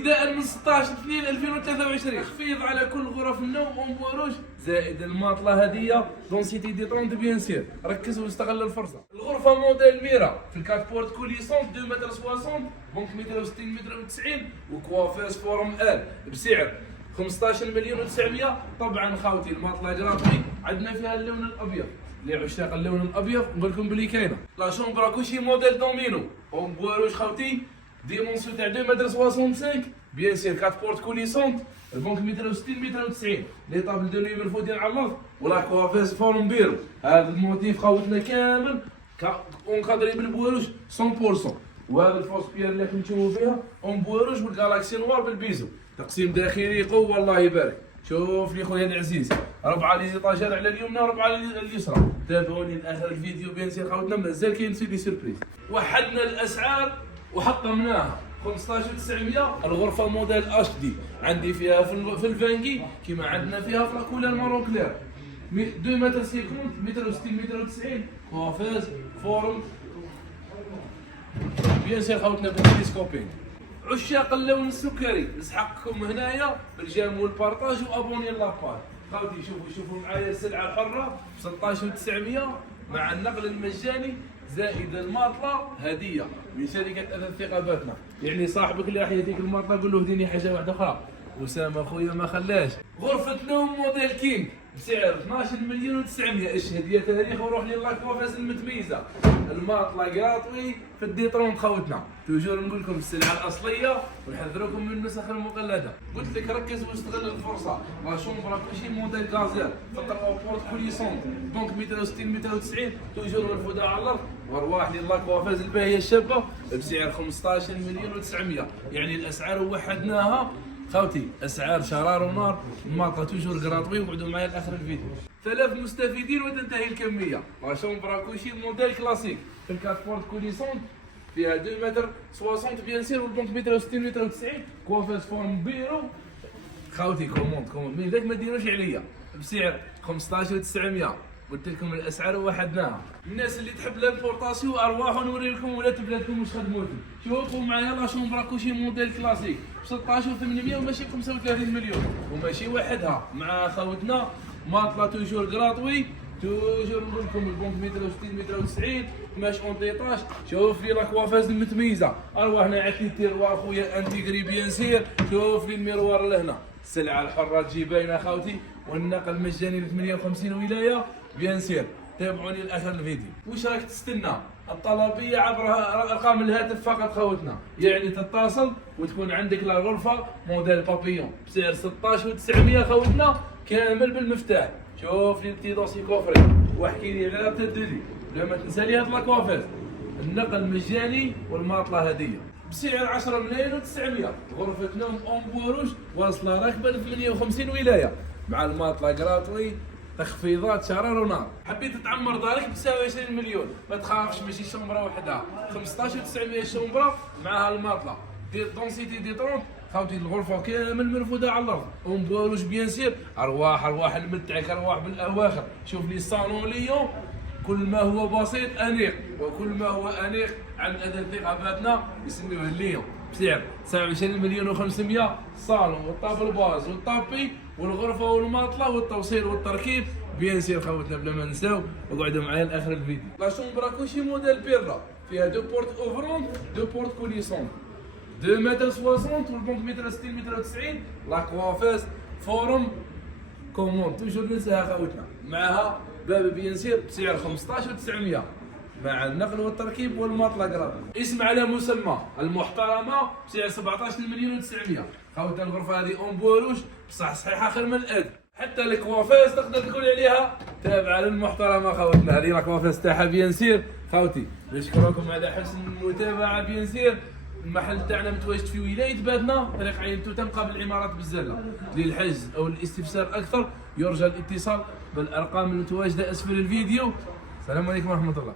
ابتداء من 16/2/2023 تخفيض على كل غرف النوم اون بواروج زائد الماطله هديه دونسيتي دي 30 بيان سير. ركز واستغل الفرصه. الغرفه موديل ميرا في الكاتبورت كوليسون 2 متر 60 بونك 160 متر و90 وكوافيس فورم ال بسعر 15 مليون و900. طبعا خاوتي الماطله جراتوي عندنا فيها اللون الابيض. لعشاق اللون الابيض نقول لكم بلي كاينه لا شومبرا كوشي موديل دومينو اون بواروج خاوتي ديمونسيون تاع 2 متر 65 بيان سير 4 بورت كوليسونت البنك 160 متر و90 لي طابل دو نيفل فودين على الارض ولا كوافيس فورم بيرو. هذا الموتيف خاوتنا كامل اونكادري بالبواروج 100%. وهذا الفوس بير اللي راكم تشوفوا فيها اون بواروج والكالاكسي نوار بالبيزو. تقسيم داخلي قوه الله يبارك. شوف لي خويا العزيز 4 لي زيطاجات على اليمنى و4 اليسرى. تابعوني لاخر الفيديو بيان سير خاوتنا مازال كاين سيدي سيربريز. وحدنا الاسعار وحطمناها 15900. الغرفه موديل اش دي عندي فيها في الفانكي كيما عندنا فيها في لاكولار مارون كلير 2 متر 50 متر 60 متر 90 كوافيز فورم بيان سير خاوتنا بالتلسكوبين. عشاق اللون السكري نسحقكم هنايا بالجيم والبارطاج وابوني لاباج. خاوتي شوفوا معايا السلعه الحره ب 16900 مع النقل المجاني زائد الماطله هديه من شركه اثاث ثقافتنا. يعني صاحبك اللي راح يديك الماطله قول له هديني حاجه واحده اخرى. اسامه خويا ما خلاش. غرفه نوم موديل كينج بسعر 12 مليون و900. اشهد يا تاريخ وروح لي لاكوافيس المتميزه. الماطله قراطوي في الديترون خوتنا. توجور نقول لكم السلعه الاصليه ونحذركم من النسخ المقلده. قلت لك ركز واستغل الفرصه. لا شومبرا كلشي موديل غازيل فقط بورت كوليسونت دونك 160 متر و90 توجور مرفوده على الارض وارواح لي لاكوافيس الباهيه الشابه بسعر 15 مليون و900. يعني الاسعار وحدناها خوتي اسعار شرار ونار. الماطله توجور قراطوي وقعدوا معايا لاخر الفيديو. 3000 مستفيدين وتنتهي الكميه. لا شومبرا كوشي موديل كلاسيك في الكاتبورت كوليسونت فيها 2 متر 60 بيان سير والبنك 160 متر و90 كوافيس فورم بيرو. خاوتي كوموند من ذاك ما ديروش عليا بسعر 15900. قلت لكم الاسعار وحدناها. الناس اللي تحب لامبورطاسيون ارواحوا نوري لكم ولات بلادكم واش خدموتي. شوفوا معايا لا شومبرا كوشي موديل كلاسيك ب 16800 وماشي ب 35 مليون وماشي وحدها مع خاوتنا ماطله توجور غراطوي. توجور نقول لكم البنك 160 متر و90 ماش اون ديطاج. شوف لي لاكوافاز المتميزه ارواحنا عتيتير واخويا انتيغري بيان سير. شوف لي الميروار لهنا. السلعه الحره تجي باينه خاوتي والنقل مجاني ل 58 ولايه بيان سير. تابعوني لاخر الفيديو. واش راك تستنى؟ الطلبيه عبر ارقام الهاتف فقط خوتنا. يعني تتصل وتكون عندك لا غرفه موديل بابيون بسعر 16900 خوتنا كامل بالمفتاح. شوف لي بتي دوسي كوفري واحكي لي على تدري بلا ما تنسى لي هاد لاكوافيز. النقل مجاني والماطله هديه بسعر 10 ملايين و900. غرفه نوم اون بوروج واصله راكبه ل 58 ولايه مع الماطله قراطوي تخفيضات شرار ونار. حبيت تعمر دارك بتساوي 20 مليون ما تخافش ماشي شومبرا وحدها 15900 شومبرا معها الماطله دونسيتي دي 30. خاوتي الغرفه كامل مرفوده على الارض اون بواروج بيان سير. ارواح المتعك ارواح بالاواخر. شوف لي الصالون ليون كل ما هو بسيط انيق وكل ما هو انيق عند اثاث ثقافتنا يسميوه الليون بسعر 29 مليون و500. الصالون والطابل باز والطابي والغرفه والماطله والتوصيل والتركيب بيان سير خوتنا بلا ما نساو. وقعدوا معايا لاخر الفيديو. لا شومبرا كوشي موديل بيرلا فيها 2 بورت اوفرون 2 بورت كوليسون 2 متر 60 والبنك 160 متر و90 لاكوافيز فورم كوموند توجور ننساها خوتنا معها باب بيان سير بسعر 15900 مع النقل والتركيب والماطله قراطوي. اسم على مسمى المحترمه بسعر 17 مليون و900. خوتنا الغرفه هذه اون بوروج بصح صحيحه خير من الاد. حتى الكوافيس تقدر تقول عليها تابعه للمحترمه خوتنا. هذه الكوافيس تاعها بيان سير. خوتي نشكركم على حسن المتابعه بيان سير. المحل تاعنا متواجد في ولايه بادنا طريق عين توتم قبل العمارات بالزله. للحجز او الاستفسار اكثر يرجى الاتصال بالارقام المتواجده اسفل الفيديو. السلام عليكم ورحمه الله.